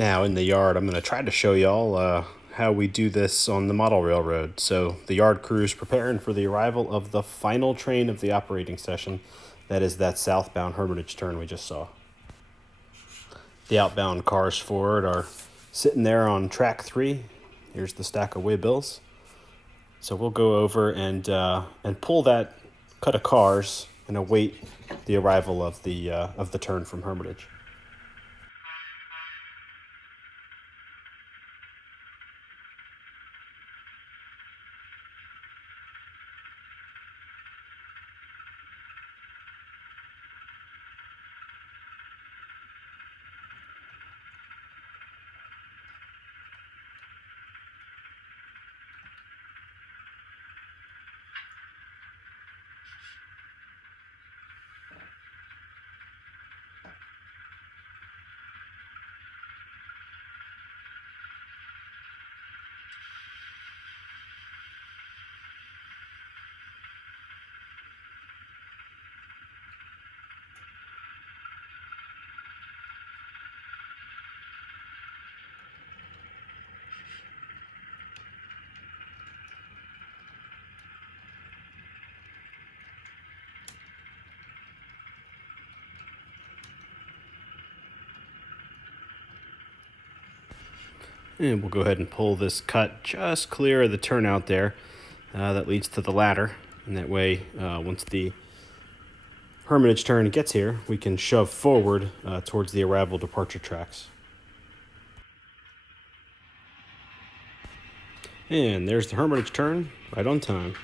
Now in the yard, I'm going to try to show y'all how we do this on the model railroad. So the yard crew is preparing for the arrival of the final train of the operating session. That is that southbound Hermitage Turn we just saw. The outbound cars for it are sitting there on track 3. Here's the stack of waybills. So we'll go over and pull that cut of cars and await the arrival of the turn from Hermitage. And we'll go ahead and pull this cut just clear of the turnout there that leads to the ladder. And that way, once the Hermitage turn gets here, we can shove forward towards the arrival departure tracks. And there's the Hermitage turn, right on time.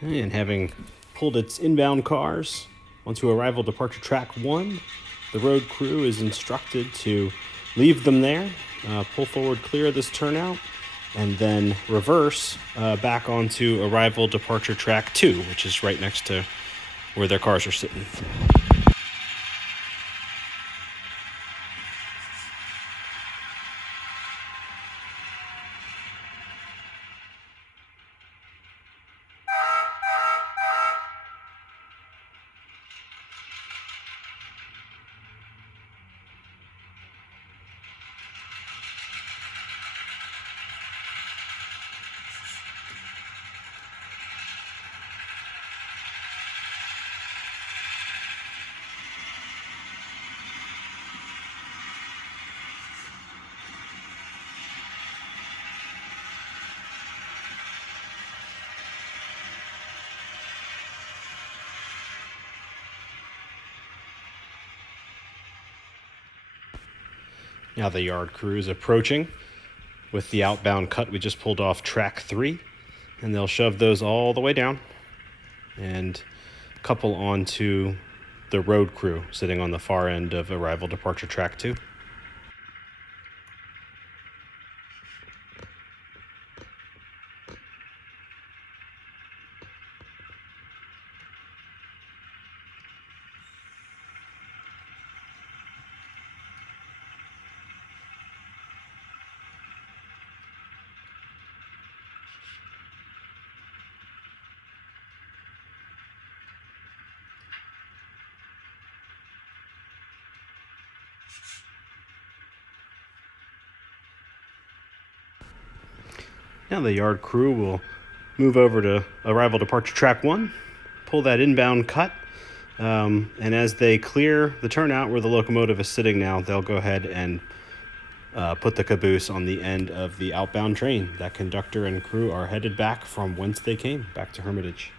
And having pulled its inbound cars onto arrival departure track 1, the road crew is instructed to leave them there, pull forward clear of this turnout, and then reverse back onto arrival departure track 2, which is right next to where their cars are sitting. Now the yard crew is approaching with the outbound cut we just pulled off track 3, and they'll shove those all the way down and couple onto the road crew sitting on the far end of arrival departure track 2. Now the yard crew will move over to arrival departure track 1, pull that inbound cut, And as they clear the turnout where the locomotive is sitting now, they'll go ahead and put the caboose on the end of the outbound train. That conductor and crew are headed back from whence they came, back to Hermitage.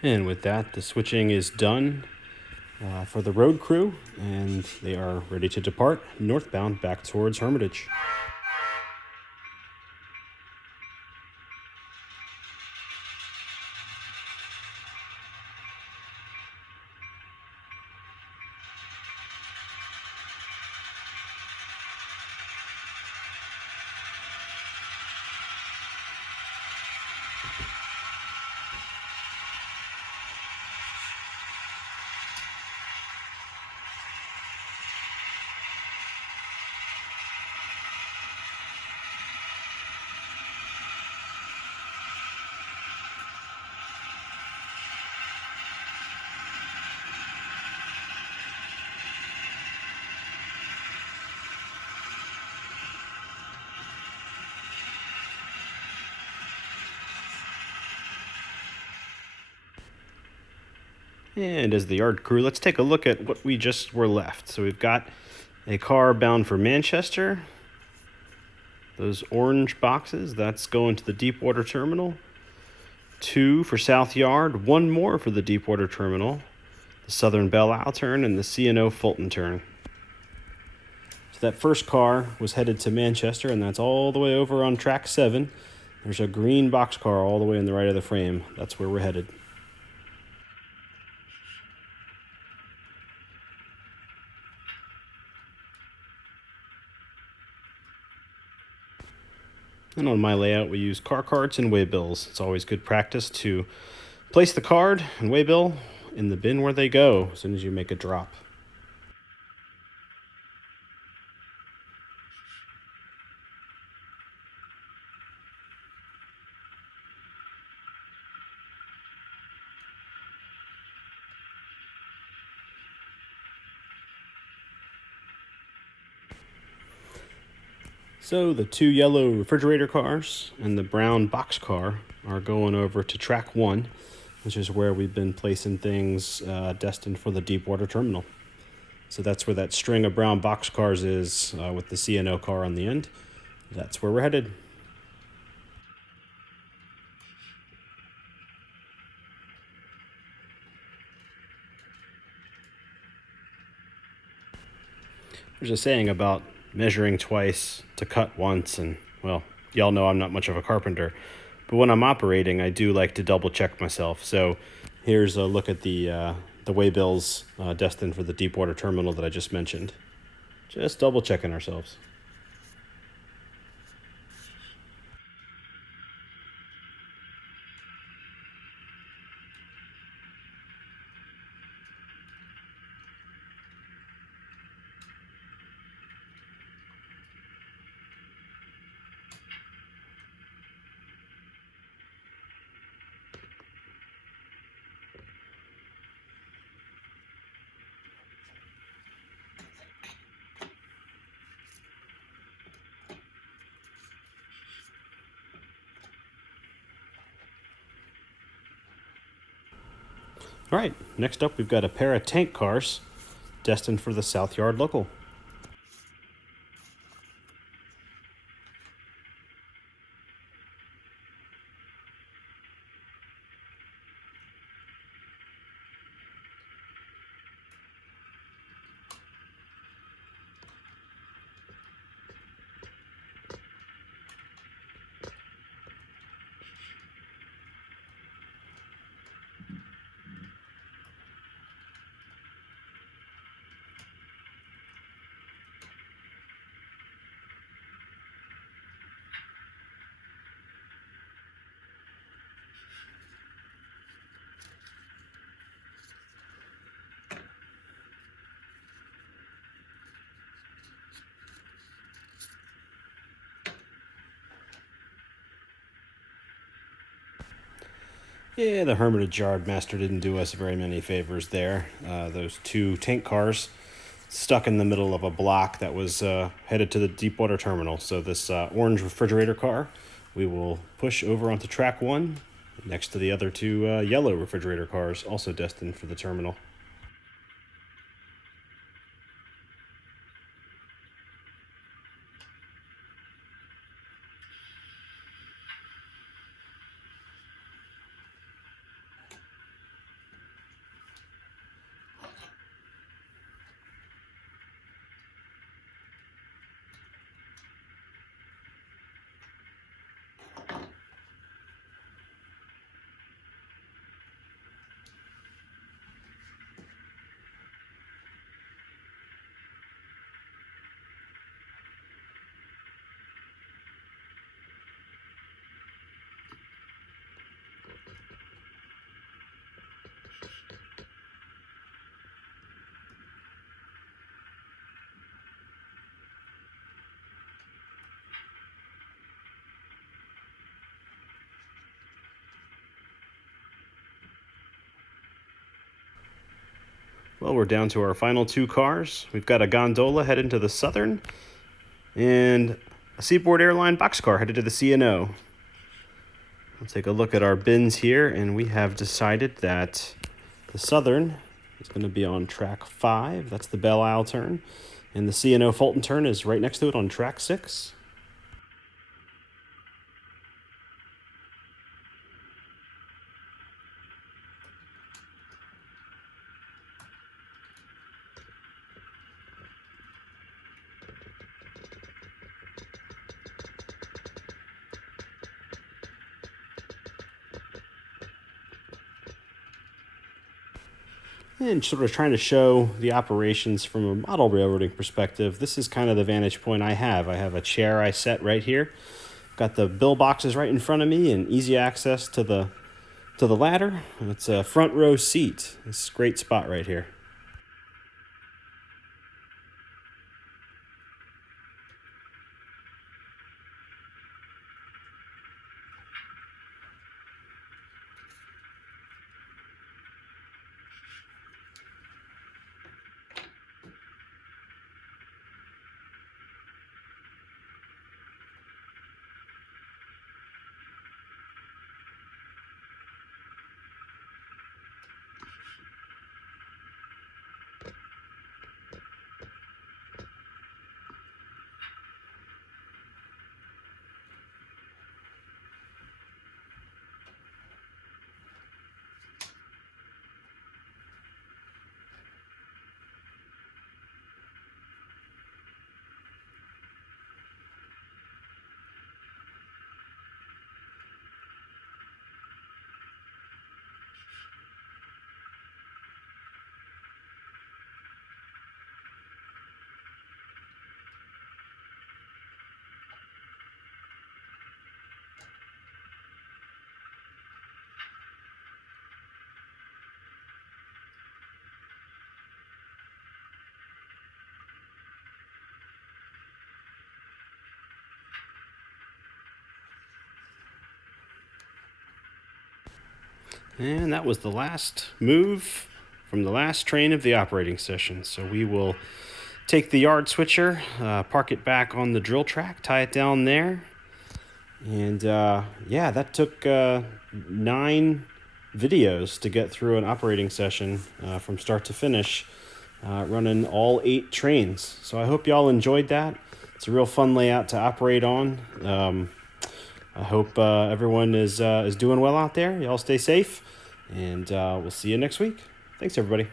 And with that, the switching is done for the road crew, and they are ready to depart northbound back towards Hermitage. And as the yard crew, let's take a look at what we just were left. So we've got a car bound for Manchester. Those orange boxes, that's going to the Deepwater terminal. 2 for South Yard, 1 more for the Deepwater terminal, the Southern Belle Isle turn, and the C&O Fulton turn. So that first car was headed to Manchester, and that's all the way over on track 7. There's a green boxcar all the way on the right of the frame. That's where we're headed. And on my layout, we use car cards and waybills. It's always good practice to place the card and waybill in the bin where they go as soon as you make a drop. So the 2 yellow refrigerator cars and the brown box car are going over to track 1, which is where we've been placing things destined for the Deepwater terminal. So that's where that string of brown box cars is with the C&O car on the end. That's where we're headed. There's a saying about measuring twice to cut once, and, well, y'all know I'm not much of a carpenter, but when I'm operating, I do like to double check myself. So here's a look at the waybills destined for the Deepwater terminal that I just mentioned. Just double checking ourselves. All right, next up we've got a pair of tank cars destined for the South Yard local. Yeah, the Hermitage Yard Master didn't do us very many favors there. Those two tank cars stuck in the middle of a block that was headed to the Deepwater terminal. So this orange refrigerator car, we will push over onto track 1 next to the other two yellow refrigerator cars, also destined for the terminal. Well, we're down to our final two cars. We've got a gondola headed to the Southern and a Seaboard Airline boxcar headed to the CNO. We'll take a look at our bins here, and we have decided that the Southern is going to be on track 5. That's the Belle Isle turn. And the CNO Fulton turn is right next to it on track 6. And sort of trying to show the operations from a model railroading perspective, this is kind of the vantage point I have. I have a chair I set right here. Got the bill boxes right in front of me and easy access to the ladder. It's a front row seat. It's a great spot right here. And that was the last move from the last train of the operating session. So we will take the yard switcher, park it back on the drill track, tie it down there. And yeah, that took 9 videos to get through an operating session from start to finish, running all 8 trains. So I hope y'all enjoyed that. It's a real fun layout to operate on. I hope everyone is doing well out there. Y'all stay safe, and we'll see you next week. Thanks, everybody.